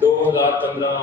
2015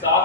7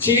6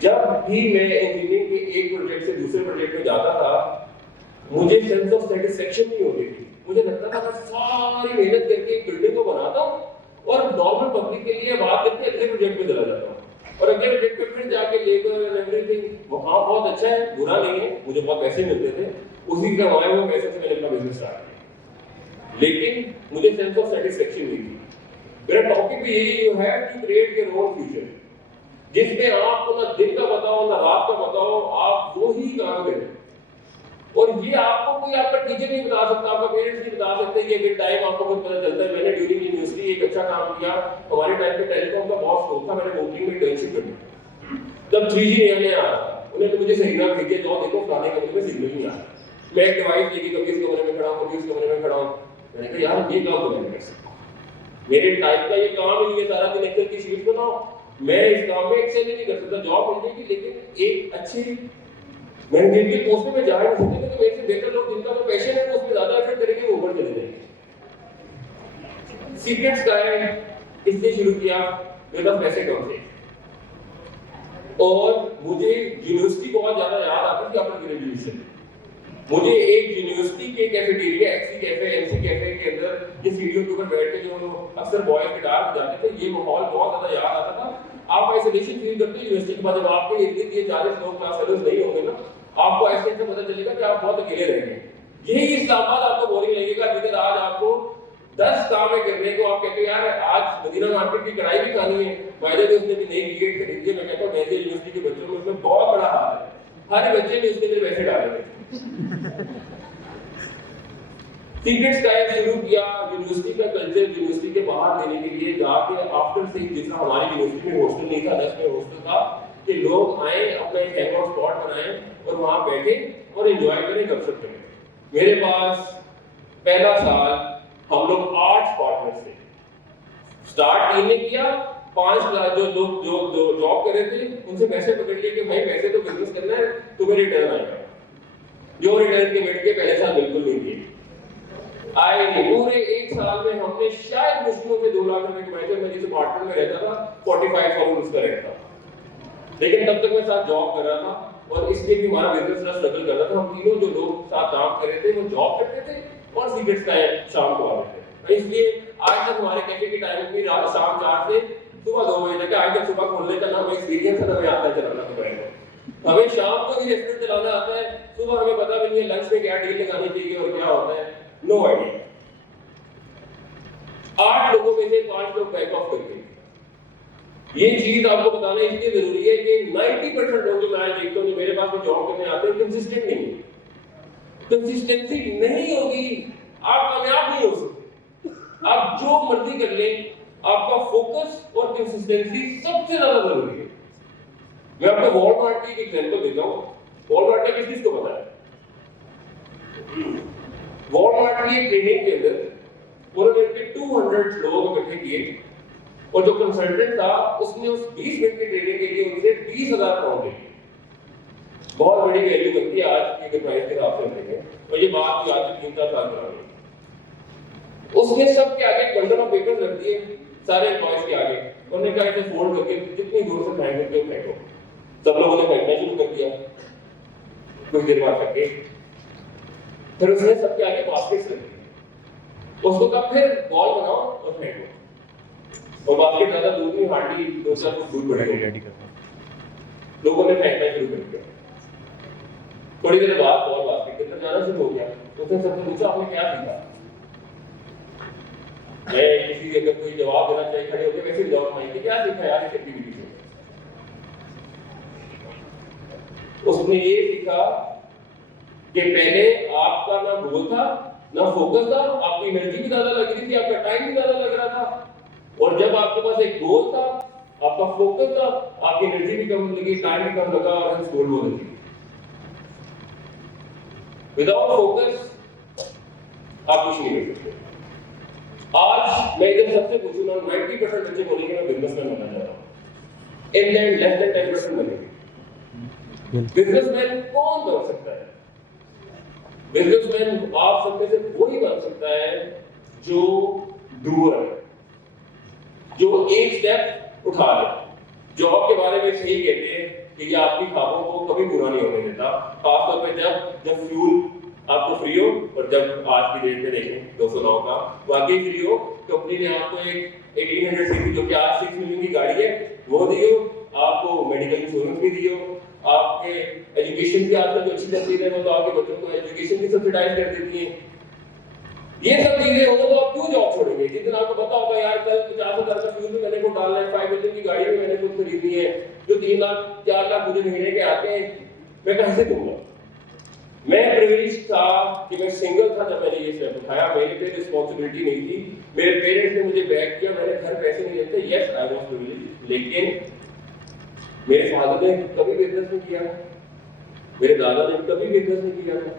جب بھی میں انجینئرنگ کے ایک پروجیکٹ سے دوسرے پروجیکٹ میں جاتا تھا مجھے سینس آف سیٹسفیکشن نہیں ہوتی تھی. مجھے لگتا تھا میں ساری محنت کر کے ایک بلڈنگ کو بناتا ہوں اور نارمل پبلک کے لیے بات کر کے اگلے پروجیکٹ پہ چلا جاتا ہوں اور اگلے پروجیکٹ پہ پھر جا کے لیبر اینڈ ایوری تھنگ وہاں بہت اچھا ہے, برا نہیں ہے, مجھے بہت پیسے ملتے تھے, اسی کمائے ہوئے پیسے سے میں نے اپنا بزنس اسٹارٹ کیا, لیکن مجھے سینس آف سیٹسفیکشن نہیں تھی. میرا ٹاپک بھی یہی you have to create your own future, جس میں آپ کو نہ دن کا بتاؤ نہ رات کا بتاؤ, آپ وہی کام کریں. اور یہ آپ کو کوئی آپ کا ٹیچر نہیں بتا سکتا, آپ کا پیرنٹس نہیں بتا سکتے, یہ ود ٹائم آپ کو خود پتہ چلتا ہے. میں نے ڈیورنگ یونیورسٹی ایک اچھا کام کیا. ہمارے ٹائم پہ ٹیلی کام کا بہت شوق تھا, میں نے موٹنگ میں انٹرنشپ کرنی تب 3G نیا آ رہا تھا. انہیں تو مجھے سگنل بھیجے جاؤ دیکھو فلانے کمرے میں سگنل نہیں آ رہا. میں ایک ڈیوائس لے کے کبھی اس کمرے میں کھڑا ہوں کبھی اس کمرے میں کھڑا ہوں. میں نے کہا یار یہ کام تو میں نہیں کر سکتا, میرے ٹائپ کا یہ کام نہیں ہے سارا دن ایکسل کی شیٹ بناؤ, میں اس کام میں ایکسل نہیں کر سکتا. جاب مل جائے گی لیکن ایک اچھی مینیجر کی پوسٹ میں جا نہیں سکتے کیونکہ میرے سے بہتر لوگ جن کا وہ پیشن ہے وہ اس میں زیادہ ایفرٹ کریں گے, وہ اوپر چلے جائیں گے. سیکرٹس کا ہے اس لیے شروع کیا, میرے پاس پیسے کم تھے اور مجھے یونیورسٹی بہت زیادہ یاد آتی تھی آفٹر گریجویشن. مجھے ایک یونیورسٹی کے cafeteria ایکسی cafe M C cafe کے اندر جس سیڑھیوں کے اوپر بیٹھ کے جو اکثر بوائز گٹار بجاتے تھے, یہ ماحول بہت زیادہ یاد آتا تھا. آپ آئسولیشن فیل کرتے ہیں یونیورسٹی کے بعد, جب آپ کے ارد گرد یہ 40 لوگ کلاس فیلوز نہیں ہوں گے نا, آپ کو ایسے ایسے پتہ چلے گا کہ آپ بہت اکیلے رہیں گے. یہی اسلام آباد آپ کو بورنگ لگے گا جدھر آج آپ کو 10 کام کرنے کو آپ کہتے ہیں یار آج مدینہ مارکیٹ کی کڑھائی بھی کھانی ہے, فائدے میں اس نے بھی نئی ٹکٹ خرید لی. میں کہتا ہوں میرے یونیورسٹی کے بچوں میں اس میں بہت بڑا ہاتھ ہے, ہر بچے نے اس کے لیے پیسے ڈالے تھے. سیکرٹس کا شروع کیا یونیورسٹی کا کلچر یونیورسٹی کے باہر دینے کے لیے جا کے آفٹر سے جس طرح ہماری یونیورسٹی میں ہاسٹل نہیں تھا 10 میں ہاسٹل تھا کہ لوگ آئیں اپنا ایک ہینگ آؤٹ اسپاٹ بنائیں اور وہاں بیٹھے اور انجوائے کریں گپ شپ کریں. میرے پاس پہلا سال ہم لوگ 8 پارٹنرز تھے. اسٹارٹ ٹیم نے کیا, 5 جو جاب کر رہے تھے ان سے پیسے پکڑ لیے کہ بھائی پیسے تو بزنس کرنا ہے, تمہیں ریٹرن آئے گا. جو ریٹرن کے بیٹھ کے پہلے سال بالکل نہیں دیے آئے نہیں. پورے ایک سال میں ہم نے شاید مشکلوں سے 2 لاکھ روپے کمائے تھے. میں جس اپارٹمنٹ میں رہتا تھا 45,000 اس کا رینٹ تھا, لیکن تب تک میں ساتھ جاب کر رہا تھا اور اس لیے بھی ہمارا بزنس تھوڑا اسٹرگل کر رہا تھا. ہم تینوں جو لوگ ساتھ کام کر رہے تھے وہ جاب کرتے تھے اور سیکرٹس کا شام کو آتے تھے. اس لیے آج تک ہمارے کیفے کی ٹائمنگ بھی رات شام 4 سے صبح 2 بجے تک. آج تک صبح کھولنے کا نام ایکسپیرینس ہے, ہمیں آتا ہے چلانا موبائل. ہمیں شام کو بھی ریسٹورینٹ چلانا آتا ہے, صبح ہمیں پتہ بھی نہیں ہے لنچ میں کیا ڈیل لگانی چاہیے اور کیا ہوتا ہے, نو آئیڈیا. 8 لوگوں میں سے 5 لوگ بیک آف کر گئے. یہ چیز آپ کو بتانا اس لیے ضروری ہے کہ 90% لوگ جو میں دیکھتا ہوں جو میرے پاس جاب کرنے آتے ہیں کنسسٹنٹ نہیں ہے. کنسسٹنسی نہیں ہوگی آپ کامیاب نہیں ہو سکتے. آپ جو مرضی کر لیں, آپ کا فوکس اور کنسسٹنسی سب سے زیادہ ضروری ہے. میں آپ کو وال مارٹ کی ایک ایگزامپل دیتا ہوں. وال مارٹ کا کس چیز کو پتا ہے؟ وال مارٹ کی ایک ٹریننگ کے اندر انہوں نے 200 لوگ اکٹھے کیے اور جو کنسلٹنٹ تھا اس نے اس 20 منٹ کی ٹریننگ کے لیے ان سے 20,000 پاؤنڈ لیے. بہت بڑی ویلیو بنتی ہے آج کی پرائز کے حساب سے دیکھیں, اور یہ بات بھی آج سے 3 سال پرانی. اس نے سب کے آگے ایک بنڈل آف پیپر رکھ دیے سارے امپلائیز کے آگے. انہوں نے کہا اسے فولڈ کر کے جتنی دور سے پھینک کے پھینکو. سب لوگوں نے پھینکنا شروع کر دیا. کچھ دیر بعد پھینکے, پھر اس نے سب کے آگے باسکٹس رکھ دی. اس کو کہا پھر بال بناؤ اور پھینکو. اور باسکٹ زیادہ دور نہیں, ہارڈلی 2-4 فٹ دور پڑے گا. لوگوں نے پھینکنا شروع کر دیا. تھوڑی دیر بعد بال باسکٹ کے اندر جانا شروع ہو گیا. اس نے سب سے پوچھا آپ نے کیا سیکھا؟ میں کسی اگر کوئی جواب دینا چاہیے کھڑے ہو کے ویسے جواب نہیں کہ کیا سیکھا یار اس ایکٹیویٹی سے. اس نے یہ سیکھا کہ پہلے آپ کا نہ گول تھا نہ فوکس تھا, آپ کی انرجی بھی زیادہ لگ رہی تھی, آپ کا ٹائم بھی زیادہ لگ رہا تھا. اور جب آپ کے پاس ایک گول تھا, آپ کا فوکس تھا, آپ کی انرجی بھی کم لگی, ٹائم بھی کم لگا اور اس گول ہو گئی. وداؤٹ فوکس آپ کچھ نہیں کر سکتے. آج میں ادھر سب سے پوچھوں نا 90% بچے بولیں گے میں بزنس مین بننا چاہتا ہوں. ان دین لیس دین 10% بنے گے. بزنس مین کون بن سکتا ہے؟ بزنس مین آپ سب میں سے وہی بن سکتا ہے جو ڈوئر ہے, جو ایک سٹیپ اٹھا لے. جاب کے بارے میں صحیح کہتے ہیں کہ یہ آپ کی خوابوں کو کبھی پورا نہیں ہونے دیتا، خاص طور پہ جب فیول آپ کو فری ہو، اور جب آج کی ڈیٹ میں دیکھیں 209 کا واقعی فری ہو، کمپنی نے آپ کو ایک 1800 cc جو کہ آج 6 ملین کی گاڑی ہے وہ دی ہو، آپ کو میڈیکل انشورنس بھی دی ہو، آپ کے ایجوکیشن کی آپ کو اچھی تصویر ہے وہ تو آپ کے بچوں کو ایجوکیشن بھی سبسڈائز کر دیتی ہیں. یہ سب چیزیں ہوں تو آپ کیوں جاب چھوڑیں گے؟ جس دن آپ کو پتا ہوگا یار کل 50,000 کا فیول بھی میں نے کو ڈالنا ہے، 5 ملین کی گاڑی بھی میں نے خود خریدنی ہے، جو 3 لاکھ 4 لاکھ مجھے مہینے کے آتے ہیں، میں کہاں سے دوں گا؟ میں پریویلیج تھا کہ میں سنگل تھا جب میں نے یہ اسٹیپ اٹھایا، میرے پہ رسپانسبلٹی نہیں تھی، میرے پیرنٹس نے مجھے بیک کیا، میں نے گھر پیسے نہیں دیتے، یس آئی واز پریویلیج، لیکن میرے فادر نے کبھی بزنس نہیں کیا، میرے دادا نے کبھی بزنس نہیں کیا تھا،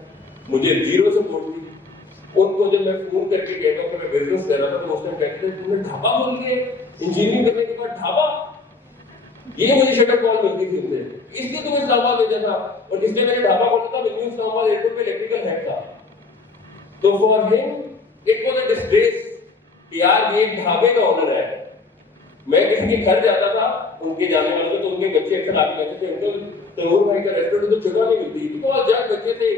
مجھے زیرو سپورٹ تھی. ان کو جب میں فون کر کے کہتا ہوں کہ میں بزنس کر رہا تھا تو اس ٹائم کہتے تھے تم نے ڈھابا کھول لیا، انجینئرنگ کرنے کے بعد ڈھابا، یہ مجھے شٹر کال ملتی تھی ان سے، اس لیے تمہیں اسلام آباد بھیجا تھا، اور جس نے میں نے ڈھابا کھولا تھا نیو اسلام آباد ایئرپورٹ پہ الیکٹریکل ہیڈ تھا. تو فار ہم اٹ واز اے ڈسگریس کہ یار یہ ڈھابے کا اونر ہے. میں کسی کے گھر جاتا تھا ان کے جانے والے تو ان کے بچے اکثر آ کے کہتے تھے انکل تنور بھائی کا ریسٹورینٹ تو جگہ نہیں ملتی، تو جب بچے تھے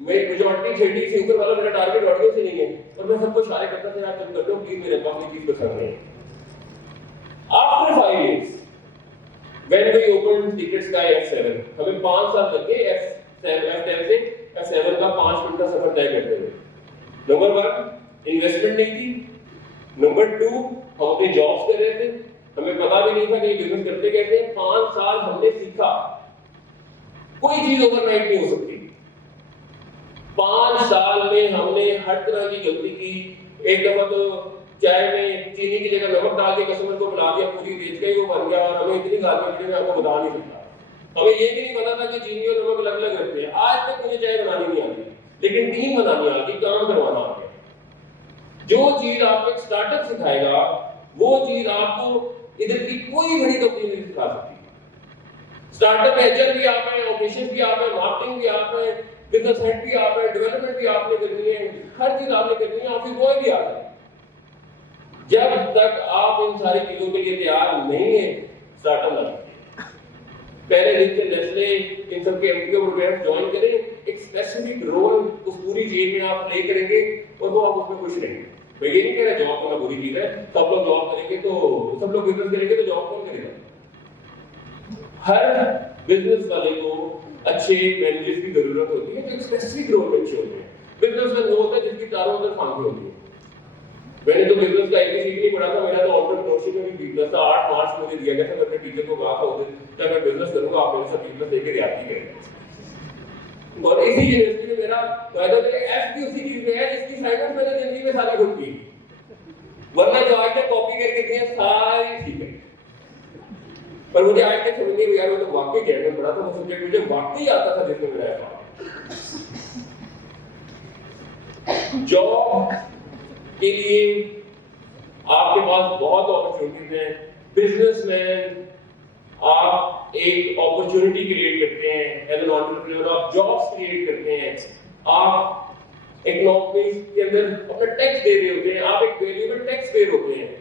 میری میجورٹی کھیلی تھی اوپر والا میرا ٹارگیٹ آڈینس ہی نہیں ہے، اور میں سب کو اشارے کرتا تھا یار تم کرتے ہو پلیز میرے پاس یہ چیز پسند نہیں. After 5 years when we opened Ticket Sky F7 ہمیں 5 سال لگ گئے F10 سے F7 کا 5 منٹ کا سفر طے کرتے ہوئے. نمبر 1 انویسٹمنٹ نہیں تھی، نمبر 2 ہم اپنے جابس کر رہے تھے، ہمیں پتا بھی نہیں تھا کہ یہ بزنس کرتے کیسے. 5 سال ہم نے سیکھا، کوئی چیز اوور نائٹ نہیں ہو سکتی. 5 سال میں ہم نے ہر طرح کی غلطی کی. ایک دفعہ تو چائے میں چینی کی جگہ نمک ڈال کے کسٹمر کو بلا دیا، پوری بیچ گئی، وہ بن گیا، اور ہمیں اتنی گالیاں دی میں آپ کو بتا نہیں سکتا. ہمیں یہ بھی نہیں پتا تھا کہ چینی اور نمک الگ الگ رکھتے ہیں. آج تک مجھے چائے بنانی نہیں آتی، لیکن ٹیم بنانی آتی، کام کروانا آتا ہے. جو چیز آپ کو ایک اسٹارٹ اپ سکھائے گا وہ چیز آپ کو ادھر کی کوئی بڑی کمپنی نہیں سکھا سکتی. اسٹارٹ اپ ایجنٹ بھی آپ ہیں، آپریشن بھی آپ ہیں، مارکیٹنگ بھی آپ ہیں، بزنس ہیڈ بھی آپ ہیں، ڈیولپمنٹ بھی آپ نے کرنی ہے، ہر چیز آپ نے کرنی ہے، آفس بوائے بھی آپ ہیں. جب تک آپ ان ساری چیزوں کے لیے تیار نہیں ہیں اسٹارٹ اپ نہ کریں. پہلے دن سے نیسلے ان سب کے ایم پروگرام جوائن کریں، ایک اسپیسیفک رول اس پوری چین میں آپ پلے کریں گے اور وہ آپ اس میں خوش رہیں گے. میں یہ نہیں کہہ رہا جاب کرنا بری چیز ہے، سب لوگ جاب کریں گے تو سب لوگ بزنس کریں گے تو جاب کون کرے گا؟ ہر بزنس والے کو اچھے مینیجرز کی ضرورت ہوتی ہے جو ایک اسپیسیفک رول میں اچھے ہوتے ہیں. بزنس مین وہ ہوتا ہے جس کی چاروں اندر فانگیں ہوتی ہیں. میں نے تو بزنس کا ABCD نہیں پڑھا تھا، میرا تو انٹرپرینیورشپ میں بھی بزنس تھا. 8 مارچ مجھے دیا گیا تھا، میں اپنے ٹیچر کو کہا تھا جب میں بزنس کروں گا آپ میرے ساتھ بزنس لے کے ریاضی کریں. اور اسی یونیورسٹی میں میرا فائدہ میرے ایف بھی اسی چیز میں ہے جس کی سائنس میں نے زندگی میں ساری خود کی، ورنہ جو آج تک کاپی کر کے دیے ساری ٹھیک ہے. پر مجھے آج تک سمجھ نہیں یار وہ تو واقعی کہنا پڑا تھا، وہ سبجیکٹ مجھے واقعی آتا تھا جس میں میرا ہے. جاب کے لیے آپ کے پاس بہت اپرچونٹیز ہیں. بزنس مین آپ ایک اپرچونٹی کریٹ کرتے ہیں، ایز این انٹرپرینور آپ جابس کریٹ کرتے ہیں، آپ اکنامکس کے اندر اپنا ٹیکس دے رہے ہوتے ہیں، آپ ایک ویلیوبل ٹیکس پیئر ہوتے ہیں.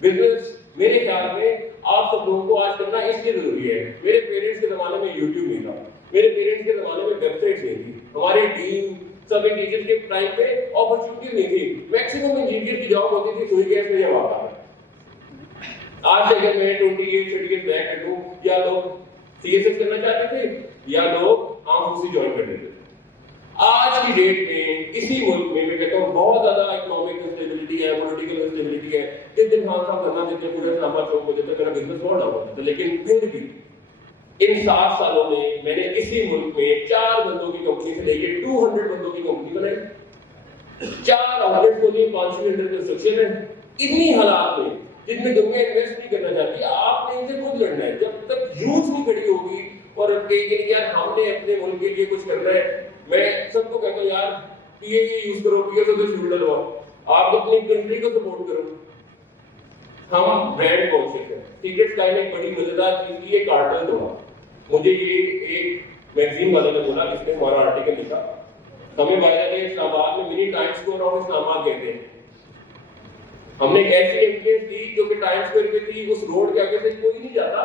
بزنس میرے خیال میں آپ سب لوگوں کو آج کرنا اس لیے ضروری ہے. میرے پیرنٹس کے زمانے میں یوٹیوب نہیں تھا، میرے پیرنٹس کے زمانے میں ویب سائٹس نہیں تھی، ہماری ٹیم سب انجینئر کے ٹائم پہ اپرچونٹی نہیں تھی. میکسیمم انجینئر کی جاب ہوتی تھی سوئی گیس میں یا واقع. آج سے اگر میں 28 سرٹیفکیٹ بیک کر دوں، یا لوگ CSS کرنا چاہتے تھے یا لوگ عام سے جوائن کرتے تھے. آج کی ڈیٹ میں اسی ملک میں کہتا ہوں بہت زیادہ اکنامک انسٹیبلٹی ہے، پولیٹیکل انسٹیبلٹی ہے. جس دن خان صاحب کرنا دیتے پورے اسلامہ چوک ہو جاتا میرا بزنس بہت ڈاؤن ہوتا تھا. لیکن پھر بھی ان 7 سالوں میں نے اسی ملک میں 4 بندوں کی کمپنی سے لے کے 200 بندوں کی کمپنی بنائی. 4 آؤٹلیٹ کو لیے 500 انڈر کنسٹرکشن ہے. اتنی حالات میں جن میں دنیا انویسٹ نہیں کرنا چاہتی، آپ نے ان سے خود لڑنا ہے. جب تک یوتھ نہیں کھڑی ہوگی اور کہیں گے یار ہم نے اپنے ملک کے لیے کچھ کرنا ہے. میں سب کو کہتا ہوں یار PA یوز کرو، PA سے کوئی شروع ڈلواؤ، آپ اپنی کنٹری کو سپورٹ کرو. ہم برانڈ کانشیس ہیں. ٹکٹ اسکائی نے ایک بڑی مزیدار چیز کی، ایک آرٹیکل دوا. مجھے یہ ایک میگزین والے نے بولا جس نے ہمارا آرٹیکل لکھا، ہمیں باہر اسلام آباد میں منی ٹائم اسکوئر آف اسلام آباد کہتے ہیں. ہم نے ایک ایسی ایمبولینس دی جو کہ ٹائم اسکوئر پہ تھی، اس روڈ کے آگے سے کوئی نہیں جاتا.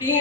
3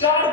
4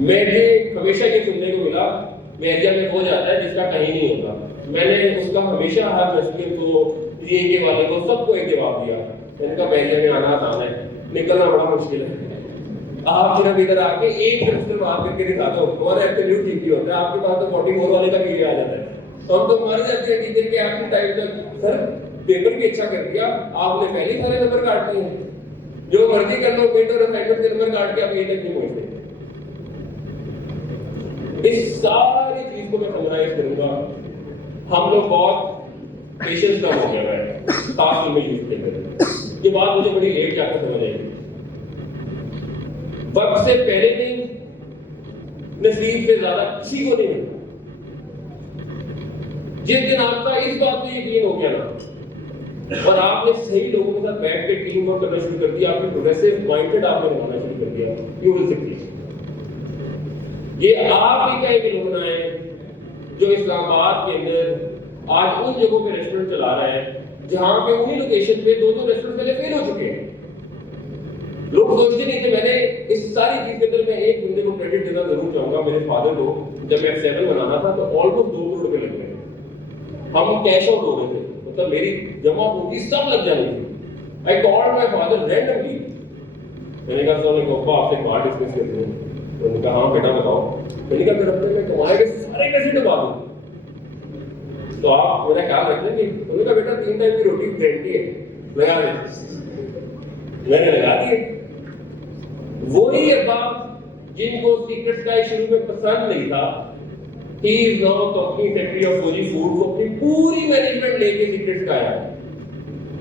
مجھے ہمیشہ یہ سننے کو ملا میریا میں وہ جاتا ہے جس کا کہیں نہیں ہوتا. میں نے اس کا ہمیشہ ہر مسلم کو یہ کے والے کو سب کو ایک جواب دیا, میں نے کہا میریا میں آنا آسان ہے, نکلنا بڑا مشکل ہے. آپ صرف ادھر آ کے ایک سیمسٹر بات کر کے دکھا دو, ہمارا ایبسلیوٹ ٹھیک ہی ہوتا ہے. آپ کے پاس تو 44 والے کا بھی آ جاتا ہے. ہم تو مر جاتے ہیں ٹیچر کے آخری ٹائم تک, سر پیپر بھی اچھا کر دیا, آپ نے پہلے ہی سارے نمبر کاٹ دیے ہیں, جو مرضی کر لو پینٹ اور اسائنمنٹ کے نمبر کاٹ کے آپ یہیں تک نہیں پہنچتے. اس ساری چیز کو میں سمرائز کروں گا. ہم لوگ بہت پیشنس کم ہو گیا ہے خاص میں یوز کے اندر. یہ بات مجھے بڑی لیٹ جا کر سمجھ آئی. وقت سے پہلے نہیں, نصیب سے زیادہ کسی کو نہیں ملتا. جس دن آپ کا اس بات پہ یقین ہو گیا نا اور آپ نے صحیح لوگوں کے ساتھ بیٹھ کے ٹیم ورک کرنا شروع کر دیا, آپ نے پروگریسو مائنڈڈ آپ نے ہونا شروع کر دیا, یو ول سکسیڈ. یہ آپ ہی کا ایک لوگ ہیں جو اسلام آباد کے اندر آج ان جگہوں پہ ریسٹورنٹ چلا رہے ہیں جہاں پہ انہی لوکیشن پہ 2 ریسٹورنٹ پہلے فیل ہو چکے ہیں. لوگ سوچتے نہیں کہ میں نے اس ساری چیز کے اندر میں ایک بندے کو کریڈٹ دینا ضرور چاہوں گا. میرے فادر کو جب میں F7 بنانا تھا تو آلموسٹ 2 کروڑ روپے لگ گئے. ہم کیش آؤٹ ہو رہے تھے, مطلب میری جمع پونجی سب لگ جانی تھی. I called my father randomly. میں نے کہا سر کو آپ سے بات ڈسکس کرتے ہیں. انہوں نے کہا ہاں بیٹا بتاؤ. میں نے کہا پھر ہفتے میں کمائے کے سارے پیسے ڈبا دوں تو آپ میرا خیال رکھ لیں گے. انہوں نے کہا بیٹا 3 ٹائم کی روٹی گارنٹی ہے, لگا دیں. میں نے لگا دیے. وہی ابا جن کو سیکرٹس کا شروع میں پسند نہیں تھا, he is now company secretary of Fuji Food, وہ اپنی پوری مینجمنٹ لے کے سیکرٹس کا آیا.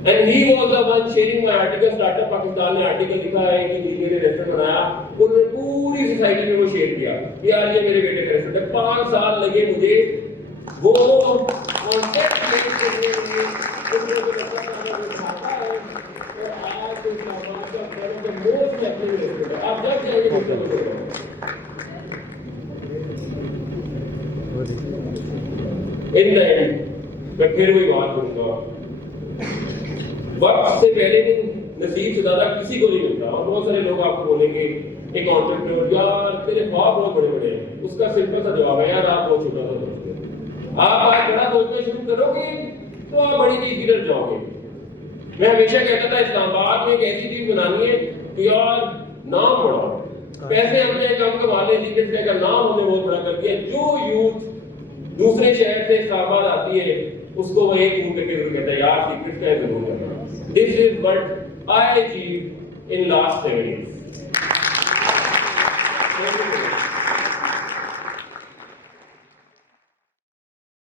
And he was the one sharing my article. Startup Pakistan نے آرٹیکل لکھا ہے کہ یہ نے ریسٹورنٹ بنایا, انہوں نے پوری سوسائٹی میں وہ شیئر کیا یار یہ میرے بیٹے کا ریسٹورنٹ ہے. 5 سال لگے مجھے وہ کانسیپٹ لے کے لیے اس میں جو کھاتا ہے اور آج کے سامان کا فرق ہے موسٹ اپنے ریسٹورنٹ ہے. آپ جب جائیں گے ان دا اینڈ میں پھر وہی بات کروں گا, وقت سے پہلے نہیں, نصیب سے زیادہ کسی کو نہیں ملتا. اور بہت سارے لوگ آپ کو بولیں گے ایک انٹرپرینور یار تیرے خواب بہت بڑے بڑے ہیں, اس کا سمپل سا جواب ہے یار آپ بہت چھوٹا سا سوچتے ہیں. آپ آج بڑا سوچنا شروع کرو گے تو آپ بڑی چیز کی طرف جاؤ گے. میں ہمیشہ کہتا تھا اسلام آباد میں ایک ایسی چیز بنانی ہے کہ یار نام بڑھاؤ, پیسے ہم نے کم کما لے, سیکرٹ کا نام ہم نے بہت بڑا کر دیا. جو یوتھ دوسرے شہر سے اسلام آباد آتی ہے اس کو وہ ایک منہ کر کے ضرور کہتا ہے یار سیکرٹ کا ضرور کرنا. This is what I achieved in last 7 years.